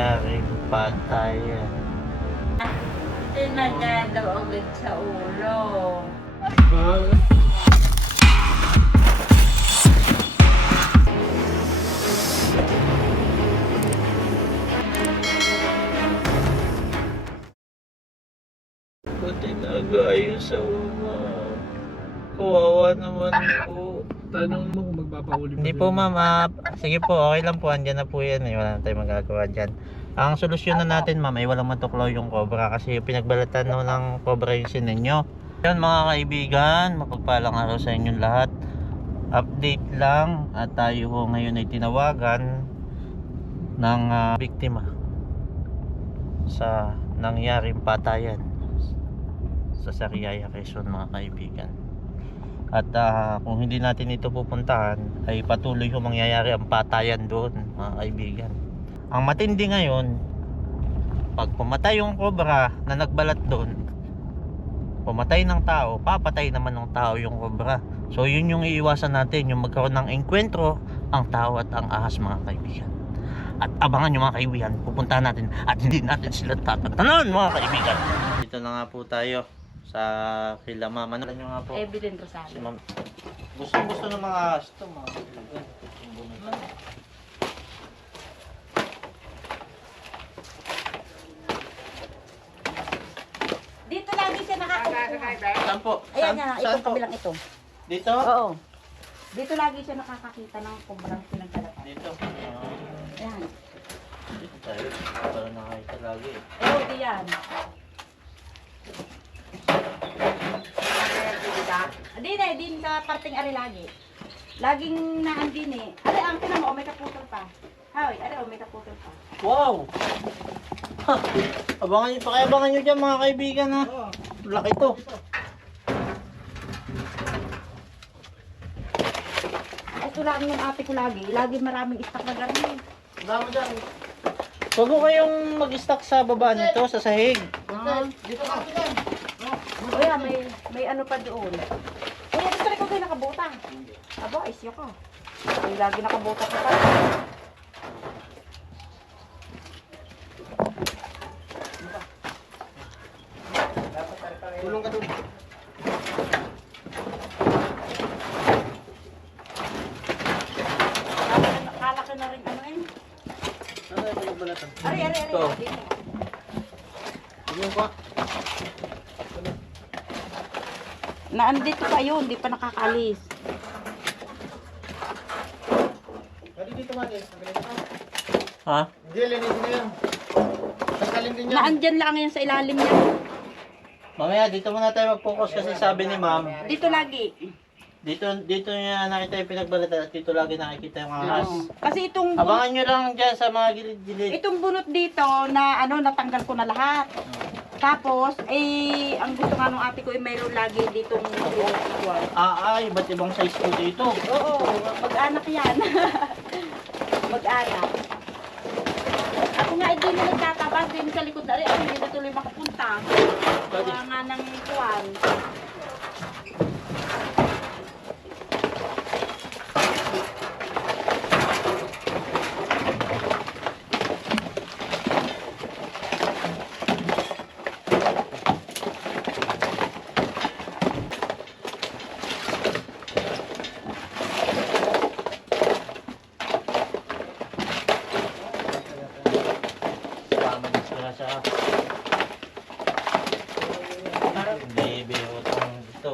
nangyaring patayan. Tinagalaw agad sa ulo. Buti nag-ayos sa uma. Kawawa naman po. Tanong mo kung magpapahuli pa Hindi sila. po ma'am, sige po, okay lang po, andyan na po yan, wala na tayong magagawa dyan. Ang solusyon na natin ma'am ay walang matuklaw yung cobra kasi pinagbalatan no ng cobra yung sininyo. Yan mga kaibigan, mapagpalang araw sa inyong lahat. Update lang at tayo ho ngayon ay tinawagan ng biktima sa nangyaring patayan sa Sariaya, Quezon mga kaibigan. At kung hindi natin ito pupuntahan ay patuloy yung mangyayari ang patayan doon mga kaibigan. Ang matindi ngayon, pag pumatay yung cobra na nagbalat doon, pumatay ng tao, papatay naman ng tao yung cobra. So yun yung iiwasan natin, yung magkaroon ng engkwentro ang tao at ang ahas mga kaibigan. At abangan nyo mga kaibigan, pupuntahan natin at hindi natin sila tatatanan mga kaibigan. Dito na nga po tayo sa kila mama. Ano nyo nga po? Evelyn Si Rosario. ma'am. Gusto ng mga ahas to mga kaibigan. Dito lagi siya nakakakuha. Saan po? Ayan nga, Saan itong po? kabilang ito. Dito? Oo. Dito lagi siya nakakakita ng kumbrang pinagdalatan. Dito. Ayan. Dito tayo. Para nakakita lagi. Oo, di yan. Din sa parting ari lagi. Laging naandin eh. Ari, ang tinan mo, may kaputol pa. Hoy, ari, may kaputol pa. Wow! Ha! Abangan nyo, pakiabangan nyo dyan mga kaibigan ha. Laki to. Ito lang yung ate ko lagi. Lagi maraming stock na garni. Dami dyan. Huwag ko kayong mag-stock sa baba nito, sa sahig. Dito ka dyan. O yan, may ano pa doon. Kaya gusto rin ko kayo nakabutang. Aba, isyo ko. May lagi nakabutang ka pa. Tulong ka doon. Kalaki na rin ano eh. Ano yung pinagbalatan? Ari. Ito. Tingnan ko. Naandito pa yun, hindi pa nakakalis. Pwede dito man eh. Ha? Hindi, linisin na yan. Tagalin din yan. Naandyan lang yan sa ilalim niya. Mamaya dito muna tayo mag-focus kasi sabi ni ma'am, Dito lagi. dito niya nakita yung pinagbalatan at dito lagi nakikita yung ahas. Oo. Kasi itong Abangan nyo lang dyan sa mga gilid-gilid. itong bunot dito na ano natanggal ko na lahat. Tapos ang gusto nga nung ate ko ay mayroon lagi ditong igual. Iba't ibang size po dito. Oo, mag-anak yan. Mag-anak. Ako nga hindi na nagtatabas din sa likod na rin. Hindi na tuloy makapunta. Gawa nga ng kuwan. Tama din sila sa baby utang dito.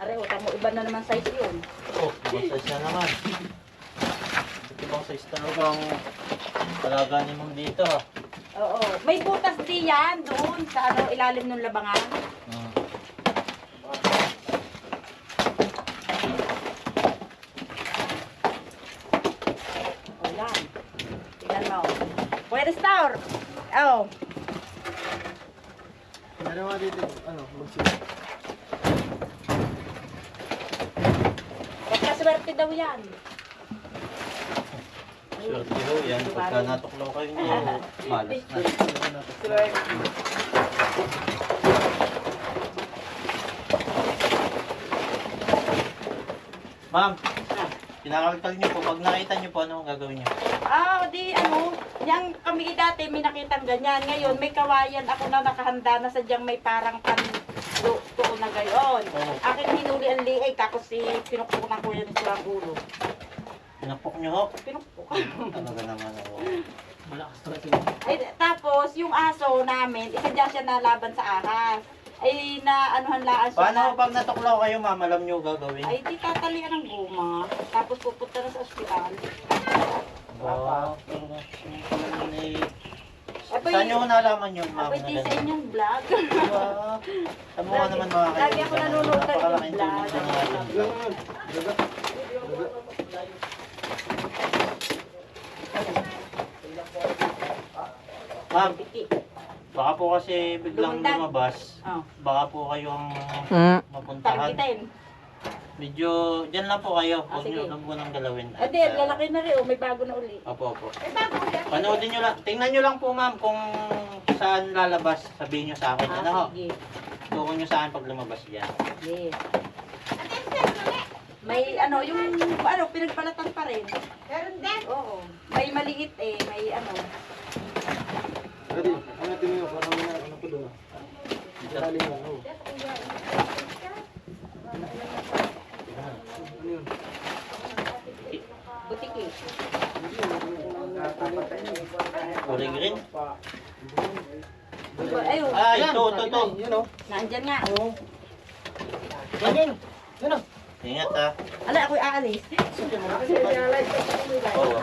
Are, utang mo iba na naman size yun. Oh, ibang size na naman. Ibang size talagang talaga ni mong dito ha. Oo. May butas di yan doon sa ano, ilalim ng labangan. O yan. Tignan mo. Pwede store. Oh. Ano nga dito? Ano? Magsimula. Pagkaswerte daw yan. Swerte ho yan. Pagka natuklaw kayo niyo, malas na. Ma'am, kinakalkal niyo po. Pag nakita niyo po, ano ang gagawin niyo? Yang kami dati may nakitang ganyan. Ngayon, may kawayan ako na nakahanda na sadyang may parang tuon na gayon. Oo. Aking hinuli ang liig, tapos pinukpok na ko yan sa ang ulo. Pinapok niyo ho? Pinukpok. Talaga naman ako. Malakas talaga. Ay, tapos, yung aso namin, isa dyan siya nalaban sa ahas. Ay, anuhan siya Paano na, pag natuklaw kayo, ma'am, alam niyo gagawin? ay, di tatalian ng guma. Tapos pupunta na sa ospital. Wow. Abay, Saan niyo nalaman yun, ma'am? abay, di sa inyong vlog. Wow. Tama nga naman mga kaibigan. Lagi ako nanonood ng Napakalaking vlog. tulong sa mga atin. Ilan mo yun? Daga. Ma'am, Piki. baka po kasi biglang Lumundag. lumabas. Oh, Baka po kayo ang mapuntahan. targetin. Medyo, dyan lang po kayo. Ah, Huwag niyo sige. lang po nang galawin. Hindi, lalaki na rin. Oh, may bago na uli. Opo, opo. May bago ulit. Panoodin nyo lang. Tingnan nyo lang po, ma'am, kung saan lalabas. Sabihin nyo sa akin. Ano ho? Sige. Tukon nyo sa akin pag lumabas yan. Yes. May pinagbalatan pa rin. Meron din? Oo. May maliit may Ready? Angatin mo yun. Parang ano ko doon. Dali mo. Oh. Ano yun? butiki. Kulay green. Ayun, Ah, Yan, ito. Yan o. nandyan nga. Oo. Yan yun. Yan o. Ingat ha. Ala, ako'y aalis. Oo.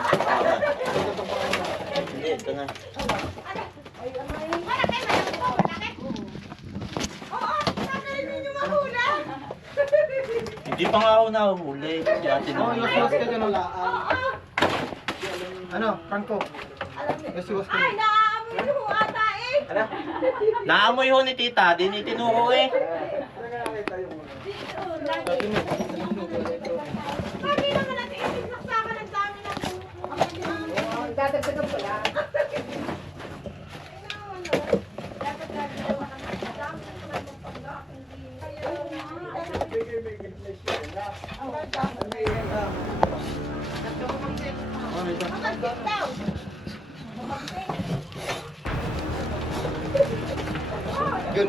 Hindi, ito na. Hindi pa nga ako nahuhuli. Si ate Oh, na. iwas ka dyan o laan. Ano? Franco. Iwas ka dyan. Naamoy ho ni tita. Di ni tinuho eh. Yun.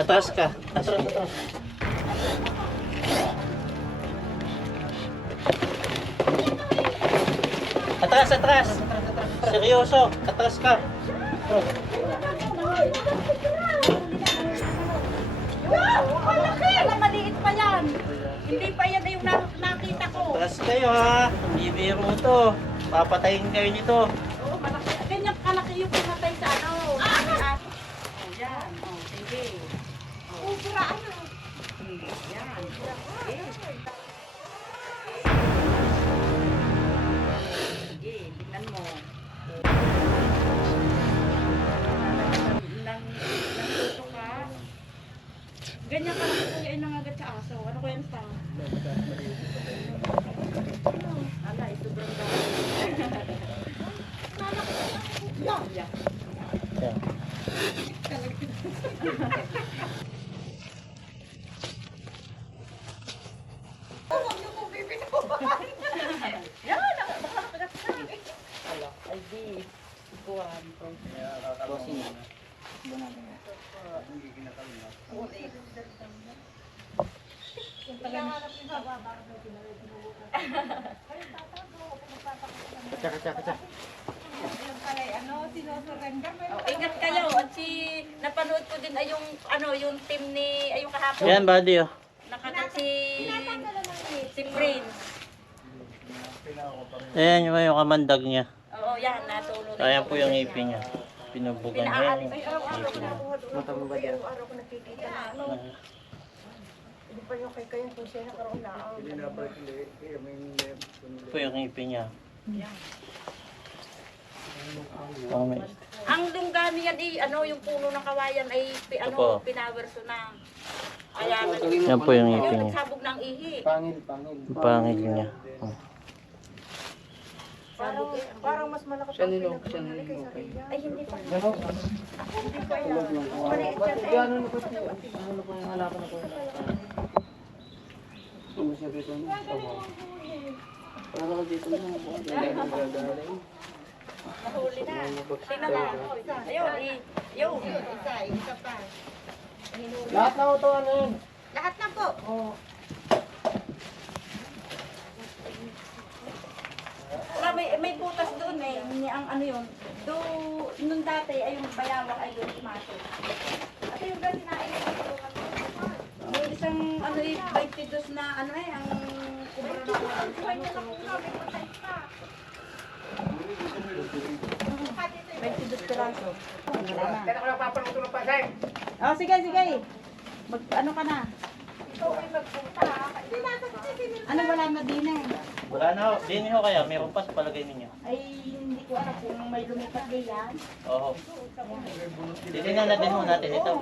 Atras ka. Atras ka. Atras, atras. Seryoso. Atras ka. Ala, maliit pa yan. Hindi pa yan yung nakita ko. Atras kayo ha. Hindi biro to. Papatayin kayo nito. Oo, malaki. Ganyan kalaki yung pumatay sa ano. Oh, yan. Oh, sige. Oh, suraan na. Yan. Sige, tingnan mo. Nang tuto ka. Ganyan kalaki ko yung nangagat sa aso. Ano ko yan sa? Ala, sobrang dami. Yeah. Yan. Ay, di. Kuhan ko. Kaca, kaca, kaca. Oh, ingat kayo. At napanood ko din ay yung team ni, ay yung kahapon. Yan, buddy oh. Nakagat si Prince. Ayan yung kamandag niya. Oo, yan. Natulog. Ayan po yung ngipin niya. Pinubugan niya. Pinaalis. Ay, araw-araw ko Ngipin niya. Mata mo ba yan? Araw-araw ko nakikita na ano. Hindi pa yung kay kung siya nakaroon na. Ito po yung ngipin niya. Oh, may... Ang lunggani yan yung puno ng kawayan ay Opo. pinawerso na. Kaya Yan po yung ngipin niya. nagsabog ng ihi. Pangil, pangil. Ang pangil niya. Oh. Parang mas malakas ang pinagkakalali kaysa kaya. Ay, hindi pa. Hindi pa yan. Maliit yan. Gano'n na po? Ano na po yung halapan na po? siya dito na. Para dito na. Nahuli na. Tingnan mo. Ayun, ayun. Isa pa. Lahat na ito ano yun? Lahat na po. Oo. Wala, may butas doon eh. Ang ano yun. Nung dati ay yung bayawak ay yung tomato. At yung dati na ay may isang ano eh, 22 na ano eh, ang kubra na ano. 22 piraso. Wala na. Kaya ako napapaluto ng pasay. Oh, sige, sige. Ano ka na? Ano wala na din eh. Wala na ho. Dini ho kaya. Meron pa sa palagay ninyo. Ay, hindi ko alam kung may lumipat din yan. Oo. Titignan na din ho natin ito.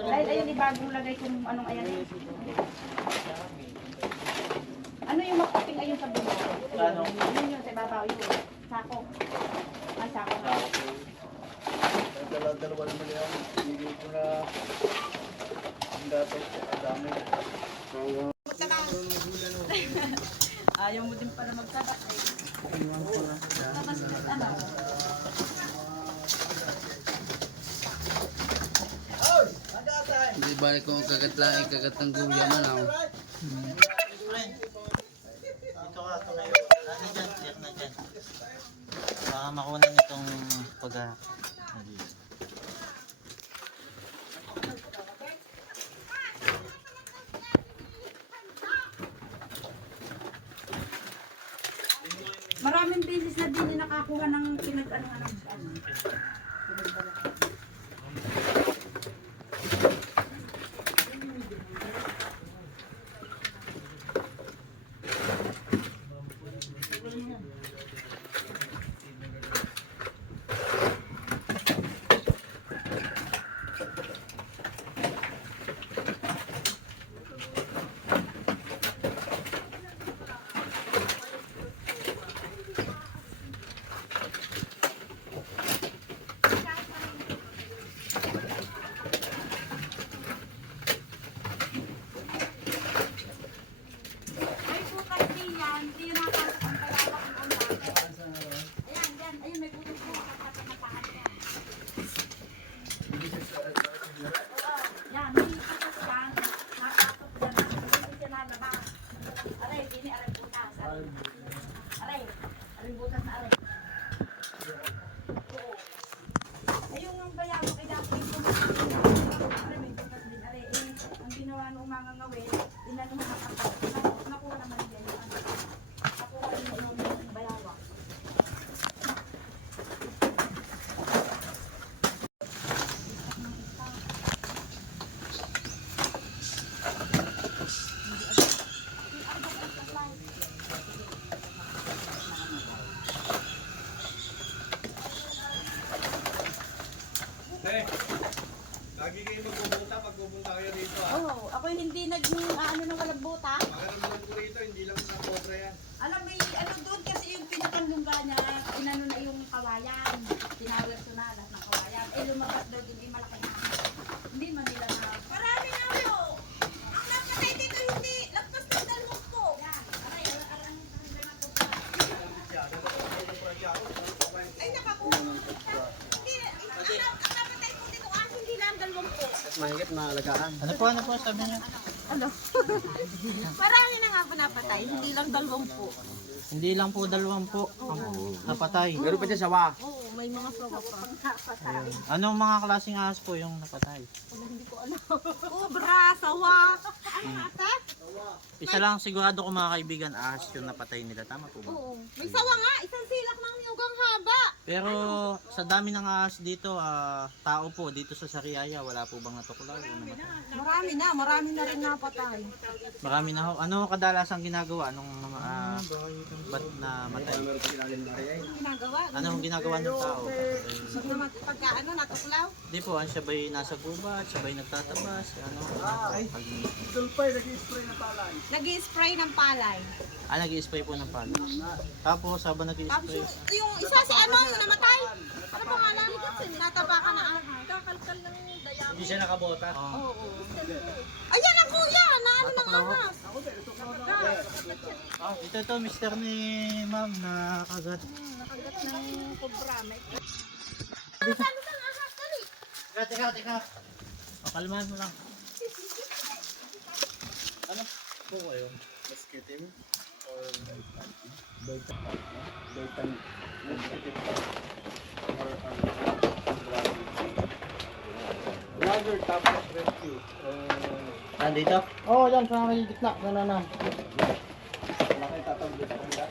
Dahil ayun, ibagong lagay kung anong ayan eh. Ano yung makuting ayun sa bulo? Ano? Yun yun, sa ibabaw yun. Sako. Ah, sako na. Dalawa naman yan. Hindi ko na ang dati. Ang dami. Ayaw mo din pala magkagat eh. Tapos ano? Hindi balik ko ang kagat lang. Kagat ng guya man ako. Dito ka, tumayo. Ano dyan? Clear na dyan. Baka makunan itong pag... Maraming bilis na din yung nakakuha ng pinag-ano. Ay po kasi yan, hindi yun nakapasok ang palawak ng ulan. Ayan, dyan. Ayun, may buto po. Nakapasok yan. Yan, may butas yan. Nakapasok yan. Hindi siya nalabas. Aray, dini, aray butas. Aray, aray butas na aray. Oo. Ayun ang bayan mo kay dati. Aray, may butas din. Aray, ang ginawa noong mga ngawin, inano mo nakapasok. Nakuha naman yan yung ano. Nakuha naman yung bayawak. Lagi kayo magpupunta pag pupunta kayo dito. Oo, ako hindi nag-ano ng walang buta. Makaramdaman ko rito, hindi lang sa cobra yan. Alam, may ano doon kasi yung pinakandungga niya, inano na yung kawayan. Tinawag ko na lahat ng kawayan. Eh, lumabas daw din yung malaki na. Hindi man nila na. Marami na ako. Ang napatay dito hindi. Lagpas ng dalawang po. Yan. Aray, ang na po. Ay, nakakuha. Hindi, ang napatay po dito hindi lang dalawang po. Mahigit maalagaan. Ano po sabi niya? Ano? Marami na nga po napatay, hindi lang 20. Hindi lang po 20 ang napatay. Meron pa dyan sawa. Oo, may mga sawa pa. Napatay. Anong mga klaseng ahas po yung napatay? Hindi ko alam. Cobra, sawa. Ano ate? Isa lang sigurado ko mga kaibigan, ahas yung napatay nila. Tama po ba? Oo. May sawa nga, isang silak ng yugang haba. Pero sa dami ng ahas dito, tao po dito sa Sariaya, wala po bang natuklaw? Marami na rin napatay. Marami na ho. Ano kadalasang ginagawa nung ba't namatay? Ginagawa? Anong ginagawa ng tao? Pagka ano, natuklaw? Hindi po, siya ba'y nasa gubat, siya ba'y nagtatabas, ano? Sulpay, nag-spray na palay. Nag-spray ng palay. Nag-i-spray po ng palo. Tapos, habang Tapos nag-i-spray, yung isa si ano, yung namatay. Ano pangalan? Nataba ka na. Kakalkal ng dayamo. Hindi siya nakabota. Oo. Ayan ang kuya, na ano ng ahas. Ito, mister ni ma'am na kagat. Nakagat ng kubra. May Teka. Pakalmahan mo lang. Ano po kayo? Mosquitim or Daytime mosquitim or vlogger tapos rescue. Nandito? Oo, oh, dyan sa may gitna. Na. Malaki tatawid sa kanila.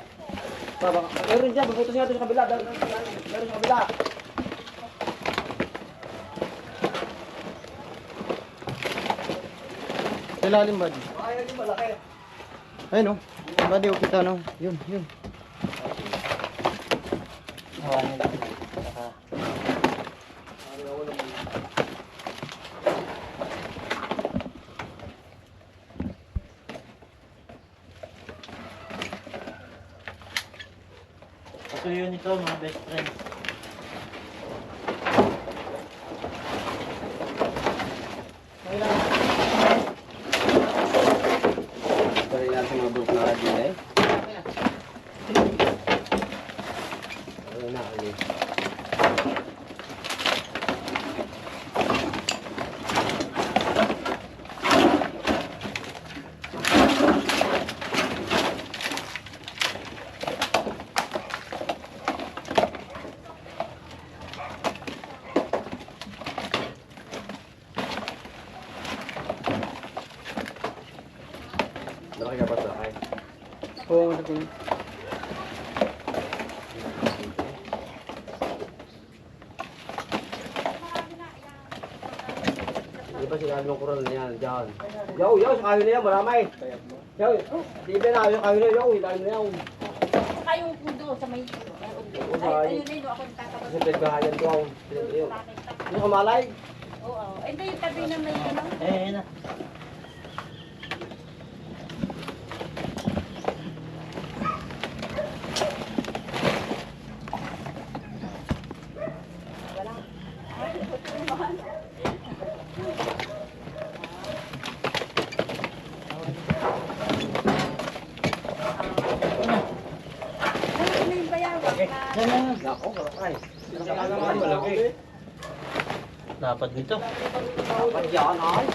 Meron dyan, mabuto siya doon sa kabila. Meron sa kabila. Ilalim ba? Ayan yung malaki. Ayun o. Ba di ko kita no? Yun. Hawanin lang. Saka, ito yun ito mga best friend. Pwede natin mabuk na radyo eh. Ano na kali? Laki ka pa sa akin. Oo, ano ko. Di ba sinabi ng kural niya dyan? Yaw, sa kayo na yan, maramay. Yaw, di ba na yung kayo na yaw, ilalim na yaw. saka yung pudo sa may... Ay, ayun na yun. Ako nagtatapat. Kasi pinagbahayan ko ako. Ano ka malay? Oo. Ito yung tabi na may ano. Na. Ano yung bayawak? Nako, kalakay. Malaki. Dapat dito. Dapat yan ay.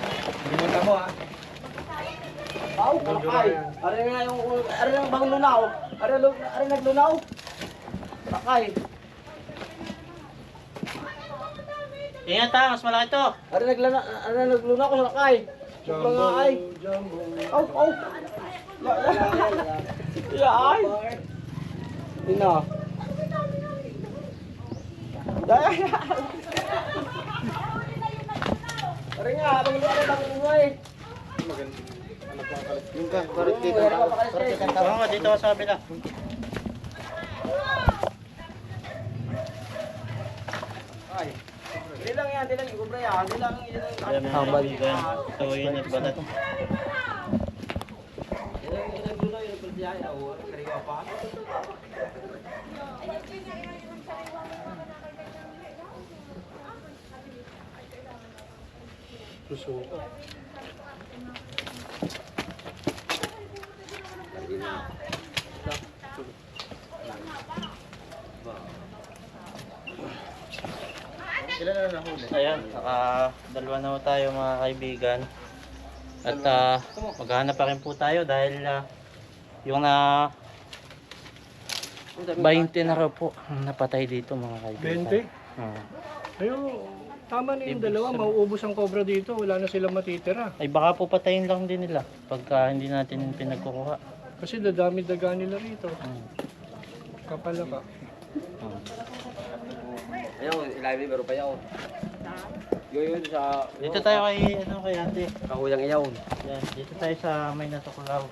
Limutan mo ha. Aw, kalakay. Ari nga yung, ari ang bang lunaw. Ari naglunaw. Kalakay. Ingat ha, mas malaki to. Ari naglunaw ko kalakay. Mga ay. Aw. Ya ay. Ina. Dai. Ari nga, bang lunaw. Yung ka, parang dito. Oo, dito ka sa kabila. Ay. Di lang yan, di lang ikubra yan. Di lang yan. Ayan mga kaibigan. Ito yun at balat. Yan ang gulo yung kultiyan. Kariwa pa. Suso. Ilan na nahuli? Ayan, dalawa na ho tayo mga kaibigan. At maghanap pa rin po tayo dahil yung 20 na raw po ang napatay dito mga kaibigan. 20? Oo. Ayun, tama na yung dalawa. Mauubos ang cobra dito. Wala na silang matitira. Ay baka po patayin lang din nila pagka hindi natin pinagkukuha. Kasi dadami-daga nila rito. Kapala ka. Ayaw, ilalim pero pa yaw. Yun sa... Dito tayo kay ate. Kahuyang iyaw. Yan, dito tayo sa may natuklaw.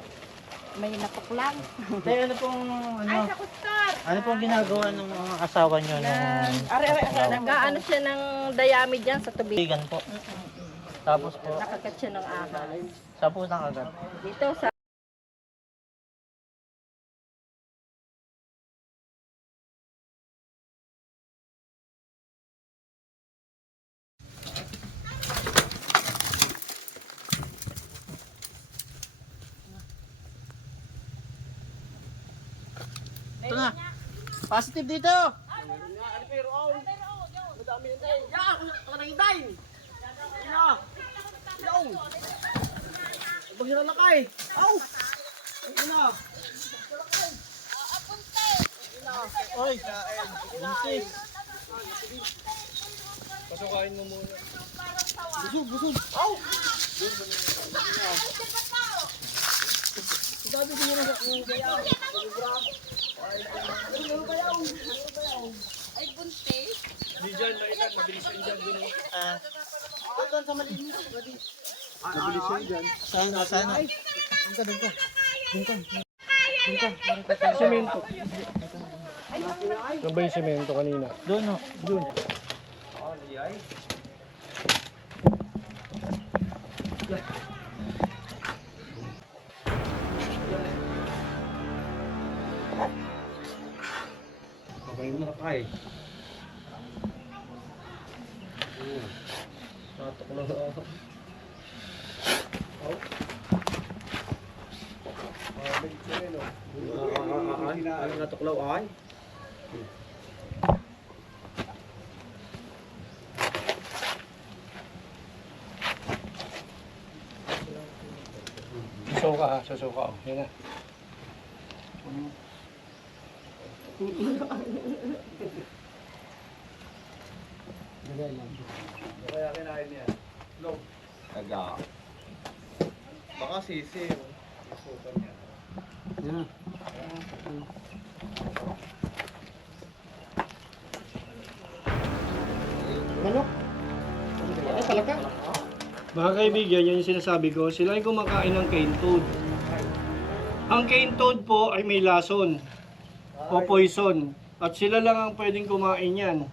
May natuklang. Tayo ano pong Ay, sa kustar! ano pong ginagawa ng mga asawa nyo nung Nag-ano siya ng dayami dyan sa tubig. kaibigan po? Tapos po, Nakagat siya ng ahas. sa po nakagat. Dito sa... Ito na. Positive dito. Meron nga, pero madami yun tayo. Ya, ako nang hintayin. Ya. Yaw. Baghira na kay. Aw. Ina. Oy. Buntis. Pasukain mo muna. Busog. Aw. Sabi din na sa kuya. Ay, buntis. Di dyan, mailan, mabilis yun dyan. Dun, oh. Doon sa malinis. Mabilis yun dyan. Sana, sana. Semento. Ano ba yung semento kanina? Doon, no. Doon. Babay mo na kay. Natok na ako. Ay, natuklaw ay. Susuka ha, susuka. Oh. Yan na. Kaya kinain niya. No. Taga. Baka sisi. Susuka niya. Yan. Manok. Ay, palaka. Mga kaibigan, yan yung sinasabi ko. Sila yung kumakain ng cane toad. Ang cane toad po ay may lason o poison. At sila lang ang pwedeng kumain yan.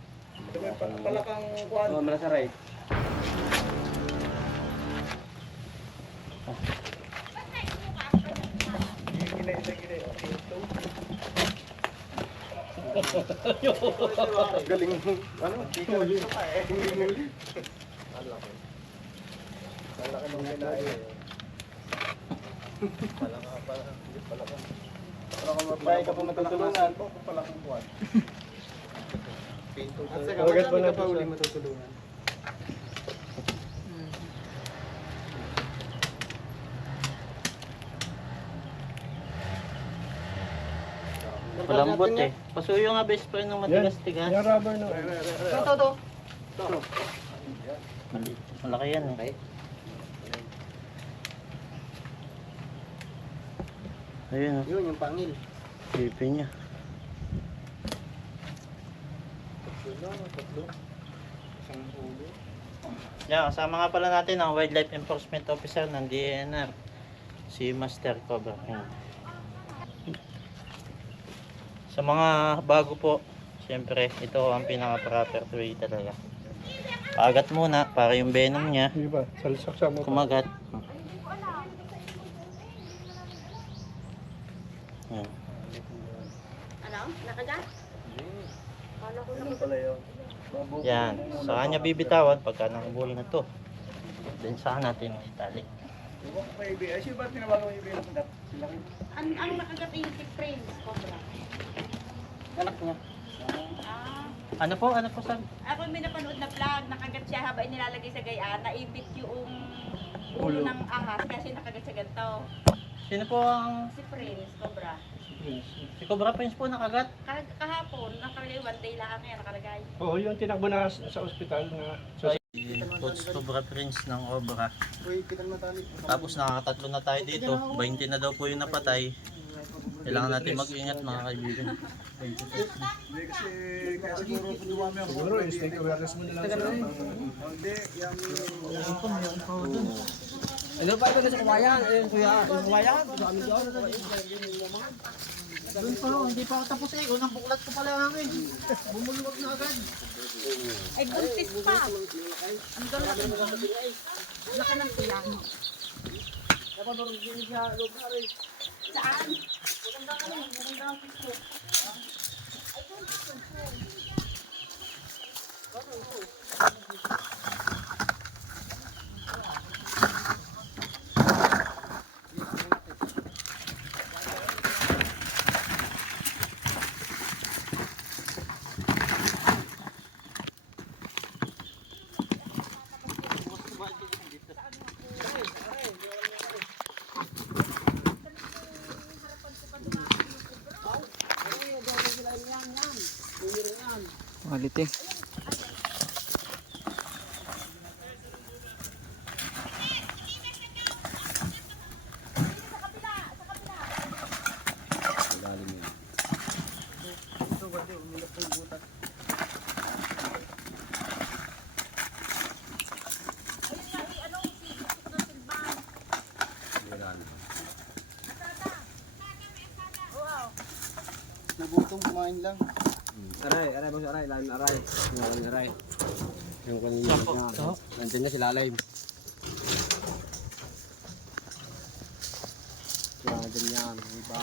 Palakang kuwan. Oh, malasaray. Galing mo. Ano? Huli. Huli. Palaka nung kinain. Palaka ka po matutulungan. Palakang kuwan. Agad pa na pa uli matutulungan. Malambot eh. Pasuyo nga best friend ng matigas-tigas. Yung rubber no. Ito. Malaki yan eh. Ayun oh. Yun yung pangil. Pipi niya. Yan, kasama nga pala natin ang Wildlife Enforcement Officer ng DNR. Si Master Cobra. Yan. Sa mga bago po, siyempre ito ang pinaka-proper way talaga. Pagat muna para yung venom niya Hindi ba? Salsaksa mo. kumagat. Yan. Ano? Nakagat? Kala ko Yan. Sa kanya bibitawan pagka nakabuli na to. Then saan natin itali. Ang nakagat ay yung Prince Cobra. Anak niya. Ah. Ano po? Ano po sir? Ako may napanood na vlog, nakagat siya habang nilalagay sa gayaan, naipit yung ulo ng ahas kasi nakagat sa ganito. Sino po ang... Si Prince Cobra. Si Cobra Prince po nakagat? Kahapon, nakalagay one day lang yan, nakalagay. Oo, yung tinakbo na sa ospital na. Coach Cobra Prince ng Obra. Uy, pitan matalik. Tapos nakakatatlo na tayo dito. 20 na daw po yung napatay. Kailangan natin mag-ingat mga kaibigan. Siguro, instinct awareness mo na lang sila. Ano pa ito na sa kawayan? Kuya, yung kawayan? Sa amin doon. Doon pa hindi pa ako tapos eh. Unang buklat ko pala lang eh. Bumulwag na agad. Ay, buntis pa. Ang galaki ng laki ng tuyang. Saan? Maganda ang picture. Quality. Nagutong kumain lang. Aray, boss, aray, lalim aray. Lalim aray. Yung kanina niya. Nandiyan na si Lalim. Nandiyan yan, iba.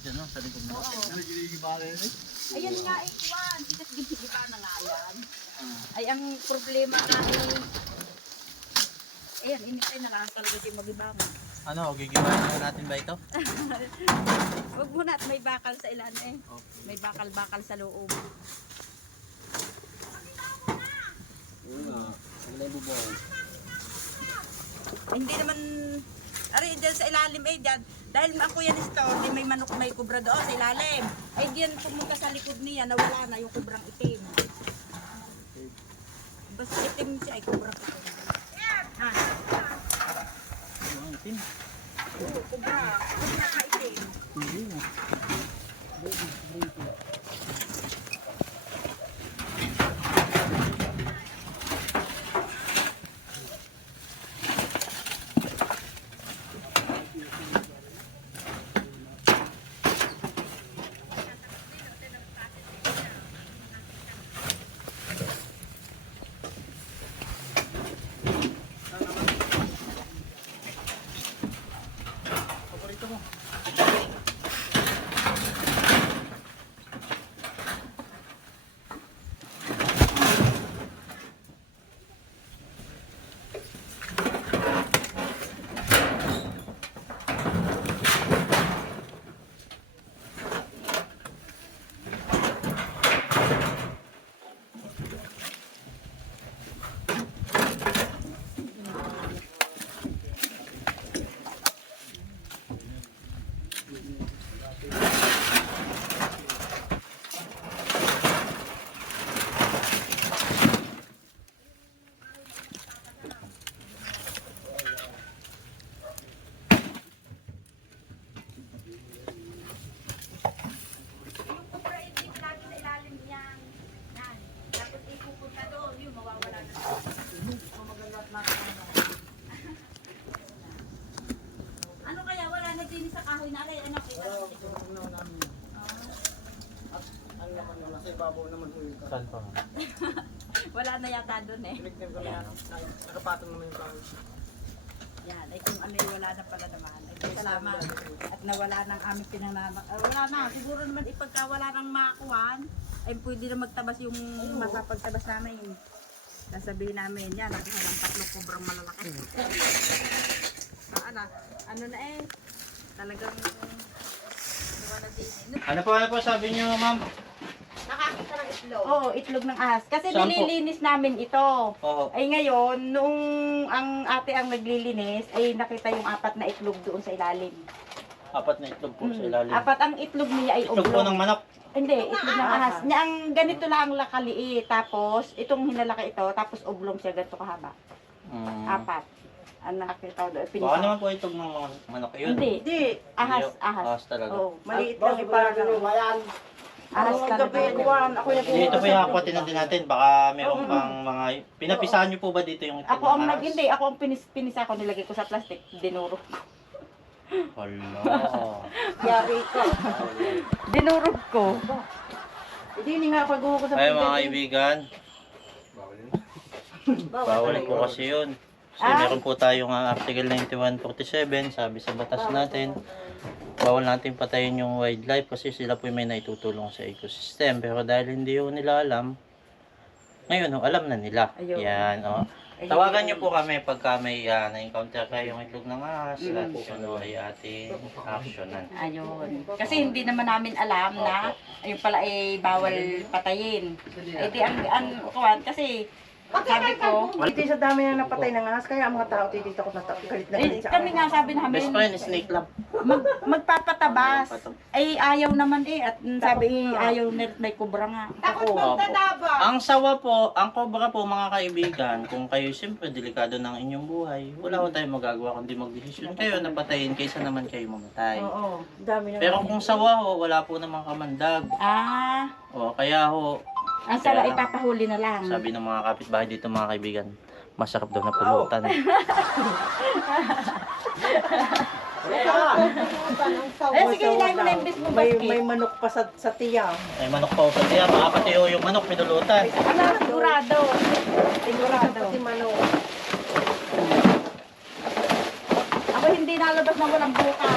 Diyan no, sa likod mo. Ayan nga eh, Juan. Sikat ginigiba na nga yan. Ay, ang problema nga eh. Ayan, initay na lang talaga yung magiba mo. Ano, gigibahin natin ba ito? Huwag muna at may bakal sa ilan eh. May bakal-bakal sa loob. Hindi naman, ari dyan sa ilalim eh, dyan. Dahil ako yan store, di may manok may kubra doon sa ilalim. Ay diyan pumunta sa likod niya, nawala na yung kubrang itim. Basta itim siya, ay kubrang itim. Ha? Itim. Oo, kubra. Kubra na itim. Ano kaya wala na din sa kahoy na kaya ano kita. Ang laman wala sa ibabaw naman ho yung Saan pa? Wala na yata doon eh. Tinignan ko na yan. Nakapatong naman yung kahoy. Yan, ay kung ano wala na pala naman. Ay salamat. At nawala ng aming pinanamak. Wala na, siguro naman ipagka wala nang makuhan, ay pwede na magtabas yung mapapagtabas namin. Sasabihin namin, yan, nakuha ng 3 kubrang malalaki. Ano na eh, talagang wala din eh. Ano po sabi niyo, ma'am? Nakakita ng itlog? Oo, itlog ng ahas. Kasi Saan po? nililinis namin ito. Oo. Ay ngayon, nung ang ate ang naglilinis, ay nakita yung 4 na itlog doon sa ilalim. Apat na itlog po sa ilalim. Apat ang itlog niya ay Itlog po oblong. ng manok. Hindi, itlog ng ahas. Niya ang ganito lang lakaliit. Tapos, itong hinalaki ito, tapos oblong siya, ganito kahaba. Apat. Ang nakakita ko doon. Baka Pinisa. naman po itlog ng manok yun. Hindi. Hindi. Ahas, Hindi, ahas. Ahas talaga. Oo, Maliit lang iparang yung bayan. ahas talaga. Ako yung Dito po yung akwatin natin natin. Baka meron pang mga... Pinapisahan niyo po ba dito yung itlog Ako ang ng ahas? hindi, ako ang pinisa ko, nilagay ko sa plastic, dinuro. Hala. yari ka. Dinurog ko. Hindi nga ako guho ko sa Ay mga kaibigan. Bawal po kasi yun. Kasi meron po tayong Article 9147, sabi sa batas natin. Bawal natin patayin yung wildlife kasi sila po may naitutulong sa ecosystem. Pero dahil hindi ho nila alam, ngayon ho, alam na nila. Ayun. Yan, o. Tawagan niyo po kami pagka may na-encounter kayo yung itlog ng ahas at ano ay ating actionan. Ayun. Kasi hindi naman namin alam na ayun pala ay bawal patayin. Eh di ang kuwan kasi sabi ko, Dito sa dami na napatay ng ahas, kaya ang mga tao dito ko galit na galit sa kami nga sabi namin, Best friend, snake lang. magpapatabas. Ay ayaw naman at sabi ayaw na may kubra nga. Opo. Ang sawa po, ang cobra po mga kaibigan, kung kayo siyempre delikado ng inyong buhay, wala ko tayong magagawa kundi magdesisyon kayo na patayin kaysa naman kayo mamatay. Oo. dami na. Pero kung sawa ho, wala po namang kamandag. Ah, O, kaya ho, ang sala ipapahuli na lang. sabi ng mga kapitbahay dito mga kaibigan, masarap daw na pulutan. Eh sige, hilahin mo na yung bis mo may basket. manok pa sa tiyang. May manok pa ho sa tiya, baka pati ho yung manok pinulutan. Ano, sigurado. Sigurado. Pati manok. Ako hindi nalabas na walang buka.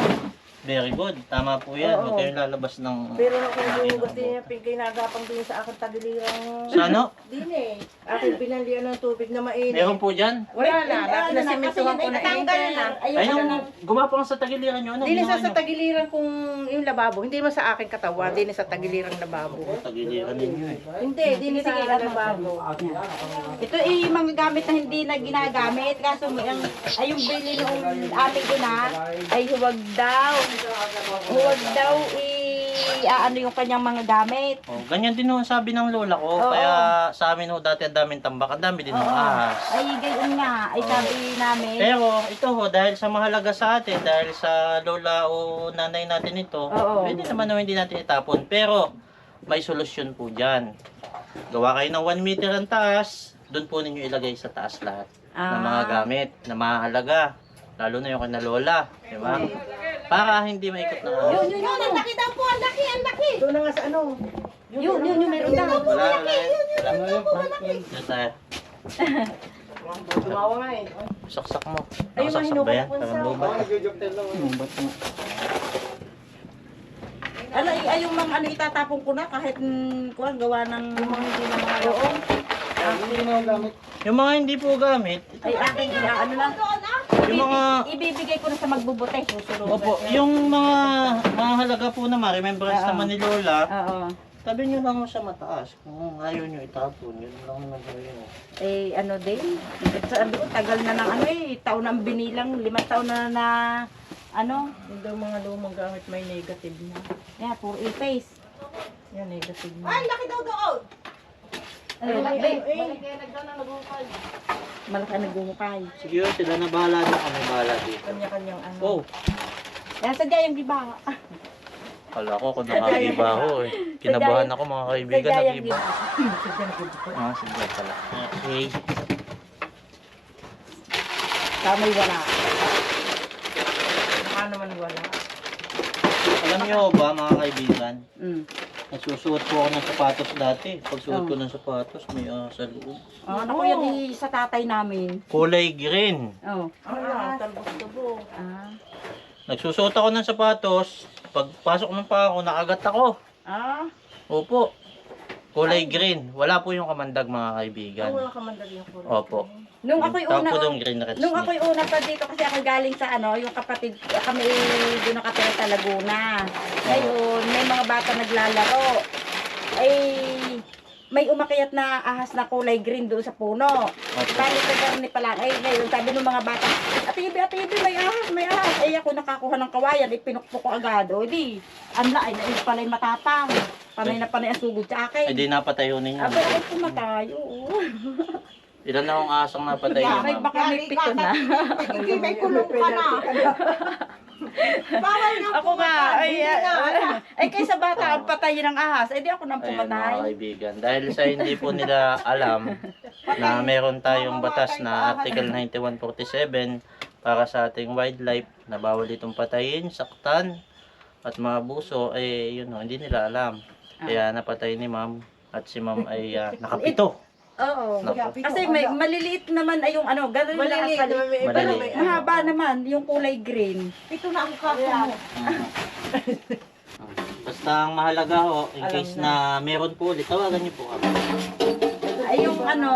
Very good, tama po yan. Huwag Oo. kayong lalabas ng... Pero kung gusto niya, pinagagapang din sa akin tagilirang. Sa ano? Din eh. Akin pinalian ng tubig na mainit. Meron po dyan. Wala na, nasimentuhan ko na na. Ay, nung gumapang sa tagiliran nyo, ano? Hindi na ginawa sa nyo? tagiliran kung yung lababo. Hindi naman sa akin katawan, hindi na sa tagilirang lababo. Tagiliran ninyo eh. Hindi, hindi na sa lababo. Ito ay mga gamit na hindi na ginagamit. Kaso ay yung bili noong aming ina ay huwag daw. Huwag daw ano yung kanyang mga gamit. Oh, ganyan din ho ang sabi ng lola ko. Oo. Kaya sa amin ho dati ang daming tambak, ang dami din ng ahas. Ay gayon nga. Ay sabi namin. Pero ito ho, dahil sa mahalaga sa atin, dahil sa lola o nanay natin ito, Oo. pwede naman ho hindi natin itapon. Pero may solusyon po dyan. Gawa kayo ng 1 meter ang taas, doon po ninyo ilagay sa taas lahat ng mga gamit na mahalaga. Lalo na yung kina lola, di ba? Para hindi maikot ng ahas. Yun, ang laki daw po, ang laki. Doon na nga sa ano. Yun, meron daw. Wala. Dito tayo. Tumawa nga eh. Saksak mo. Ayun, Nakasaksak ba yan? hinugot ko Parang sa- lubat. Lubat mo. Ano, ay yung mga ano itatapon ko na kahit kuwan gawa ng mga hindi na mga roon. Yung mga hindi po gamit, Ay akin, ano lang. yung mga Ibibigay ko na sa magbubute. Susunod. Opo, yung mga halaga po naman, remembrance Oo. naman ni Lola, Oo. tabi nyo lang sa mataas. Kung ayaw nyo itapon, yun lang naman gawin mo. Eh, ano din. Sabi ko, tagal na ng ano taon na ang binilang. 5 taon na ano. Hindi daw mga lumang gamit may negative na. Yan, puro e-face. Yan, negative na. laki daw doon. Ano, malaki ang nagumukay. Sige yun, sila na bahala doon, kami bahala dito. Kanya-kanyang ano. Oh, Yan, sadya yung giba. kala ko kung nakagiba ako eh. Kinabahan ako mga kaibigan, Sadya yung nagiba. giba. Ah, sige pala. Okay. Tamay wala. Baka naman wala. Alam nyo ba mga kaibigan, Mm. nagsusuot po ako ng sapatos dati. Pag suot ko ng sapatos, may sa loob. Ano ko yan sa tatay namin. Kulay green. Oh. Ano lang, talbos-tubo. Ah. Nagsusuot ako ng sapatos, pagpasok ng pako, nakagat ako. Ah. Opo. Kulay green. Wala po yung kamandag mga kaibigan. Wala ka man yung kulay. Opo. Nung ako'y Tawag una, po doon green red nung snake. ako'y una pa dito kasi ako galing sa ano, yung kapatid, kami doon nakatira sa Laguna. Ngayon, may mga bata naglalaro. Ay, may umakyat na ahas na kulay green doon sa puno. Bali kagarni pa lang. Ay, ngayon, sabi ng mga bata, Ate Ibi, may ahas. Ay, ako nakakuha ng kawayan, ipinukpo ko agad. O, di, anla, ay, pala'y matapang. Panay na panay ang sugod sa akin. Ay, di napatayo ninyo. Aba, ay, pumatay, oo. Ilan na akong asang napatay niyo, Ay, ma'am? baka may pito na. Hindi, may kulong ka na. Bawal nga Ako nga, ay, kaysa bata ang patayin ng ahas, ay, di ako nang Ayan, mga pumatay. kaibigan. Dahil sa hindi po nila alam na meron tayong batas na Article 9147 para sa ating wildlife na bawal itong patayin, saktan, at maabuso, eh, yun o, hindi nila alam. Kaya napatay ni ma'am at si ma'am ay nakapito. Oo. Naku. Kasi may maliliit naman ay yung ano, gano'n lang Maliliit, ang kali- may- Pero Maliliit. mahaba naman, yung kulay green. Ito na ang kaso mo. Basta ang mahalaga ho, in case na meron po ulit, tawagan niyo po kami. Ay yung ano,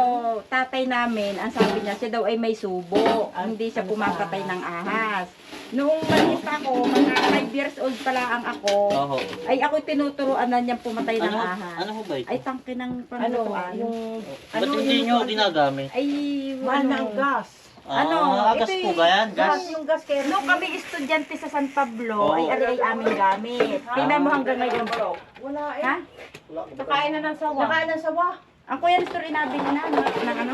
tatay namin, ang sabi niya, siya daw ay may subo. Hindi siya pumapatay ng ahas. Noong maliit pa ako, mga 5 years old pa lang ako, Oo. ay ako tinuturuan na niyang pumatay ng ahas. Ano ho ba ito? Ay tangke ng panlutuan. Ba't hindi nyo ginagamit? Ay, Mahal ng gas. Gas po ba yan? Gas? Yung gas kaya Nung kami estudyante sa San Pablo, Oo. ay ari ay aming gamit. Tingnan mo hanggang ngayon po. wala eh. Ha? Nakain na ng sawa. Nakain ng sawa. Ang kuya Nestor inabili na, ng ano?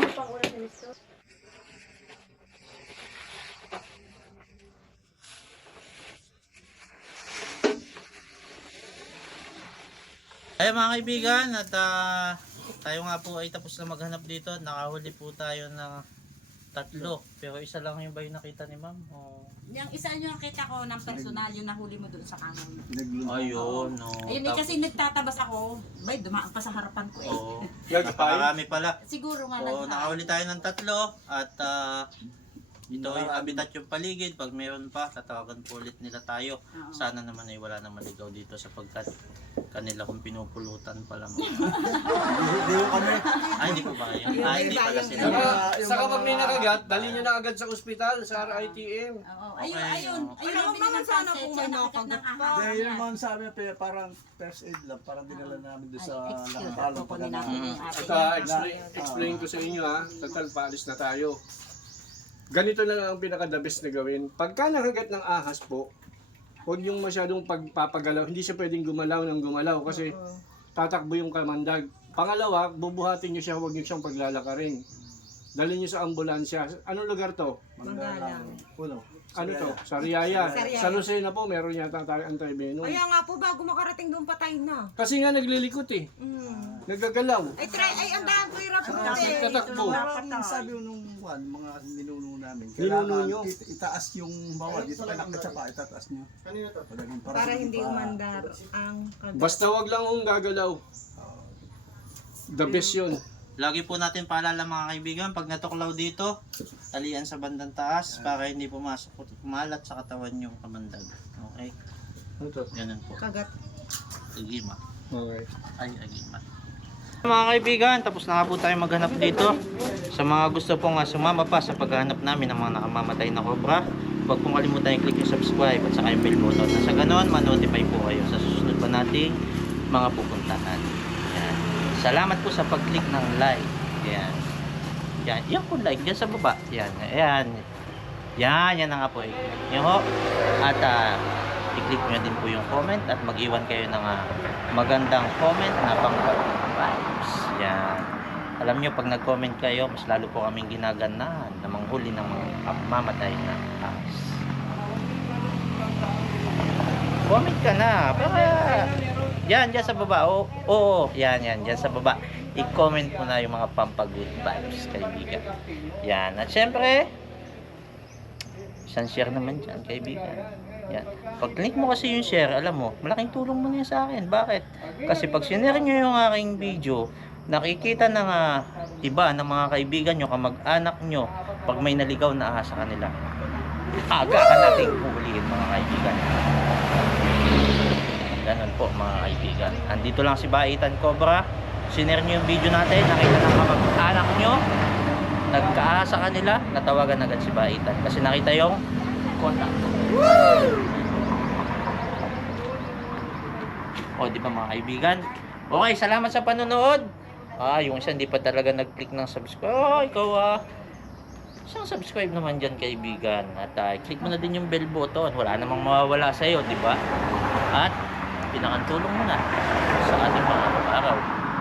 Ay mga kaibigan, at tayo nga po ay tapos na maghanap dito. Nakahuli po tayo ng 3. Pero isa lang yung ba yung nakita ni ma'am? Yung isa nyo nakita ko ng personal, yung nahuli mo doon sa kamay. Ayun, no. Ayun eh, kasi nagtatabas ako. Bay, dumaan pa sa harapan ko eh. Oo. Nagpay? Napakarami pala. Siguro nga Oo, nakahuli tayo ng 3 at ito yung habitat yung paligid. Pag meron pa, tatawagan po ulit nila tayo. Oo. Sana naman ay wala na maligaw dito sapagkat kanila kung pinupulutan pa lang. Hindi ko kami. Ay, hindi po ba kayo? Ay, hindi pala sila. Saka pag may nakagat, dali nyo na agad sa ospital, sa RITM. Oo, Okay, ayun. oo. Ayun, Alam mo naman sana kung may nakagat ng nakagat pa. ahas. Dahil naman sa amin, parang first aid lang. Parang dinala namin doon sa Ay, excuse, nakapalo. kukunin natin yung ating. Explain ko sa inyo ha, total paalis na tayo. Ganito na lang ang pinaka-the best na gawin. Pagka nakagat ng ahas po, huwag yung masyadong pagpapagalaw. Hindi siya pwedeng gumalaw ng gumalaw kasi tatakbo yung kamandag. Pangalawa, bubuhatin nyo siya, huwag nyo siyang paglalakarin. Dalhin nyo sa ambulansya. Anong lugar to? Manggalang. Puno. Ano to? Sariaya. Sariaya. Sa Lucena po, meron yata tayo anti-venom. Kaya nga po, bago makarating doon, patay na. Kasi nga naglilikot eh. Nagagalaw. Ay, ang daan ko hirap po eh. Tatakbo. Parang sabi ko nung mga ninuno namin, Ninuno nyo? itaas yung bawal. Dito kayo nakachapa, itataas nyo. Para hindi umandar ang kagat. Basta wag lang kung gagalaw. The best yun. Lagi po natin paalala mga kaibigan, pag natuklaw dito, talian sa bandang taas para hindi pumasok o kumalat sa katawan yung kamandag. Okay? Ano to? Ganun po. Kagat. Agima. Okay. Ay, agima. Mga kaibigan, tapos na nga po tayo maghanap dito. Sa mga gusto pong sumama pa sa paghahanap namin ng mga nakamamatay na cobra, huwag pong kalimutan i-click yung subscribe at saka yung bell button. Na sa ganon, ma-notify po kayo sa susunod pa nating mga pupuntahan. Yan. Salamat po sa pag-click ng like. Yan. Yan. Yan po like. Yan sa baba. Yan. Yan. Yan. Yan na nga po. Yan ho. At i-click nyo din po yung comment at mag-iwan kayo ng magandang comment na pang-vibes. Yan. Alam nyo, pag nag-comment kayo, mas lalo po kaming ginaganahan na manghuli ng mga mamatay na ahas. Comment ka na. Para yan, dyan sa baba. Oo, yan, dyan sa baba. I-comment mo na yung mga pampag-good vibes, kaibigan. Yan. At syempre, isang share naman dyan, kaibigan. Yan. Pag click mo kasi yung share, alam mo, malaking tulong mo na yan sa akin. Bakit? Kasi pag sinare nyo yung aking video, nakikita ng iba, ng mga kaibigan nyo, kamag-anak nyo, pag may naligaw na ahas sa kanila, aga ka nating huliin, mga kaibigan. Ganun po mga kaibigan. Andito lang si Baitan Cobra. Sinare nyo yung video natin. Nakita ng kamag-anak nyo. Nagkaasa sa kanila. Natawagan agad si Baitan. Kasi nakita yung contact. O di ba mga kaibigan? Okay, salamat sa panonood. Yung isa hindi pa talaga nag-click ng subscribe. Ikaw isang subscribe naman dyan kaibigan. At click mo na din yung bell button. Wala namang mawawala sa'yo, di ba? At pinakantulong mo na sa ating mga araw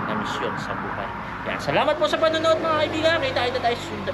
na misyon sa buhay. Yan. Salamat po sa panonood mga kaibigan. Kita tayo sa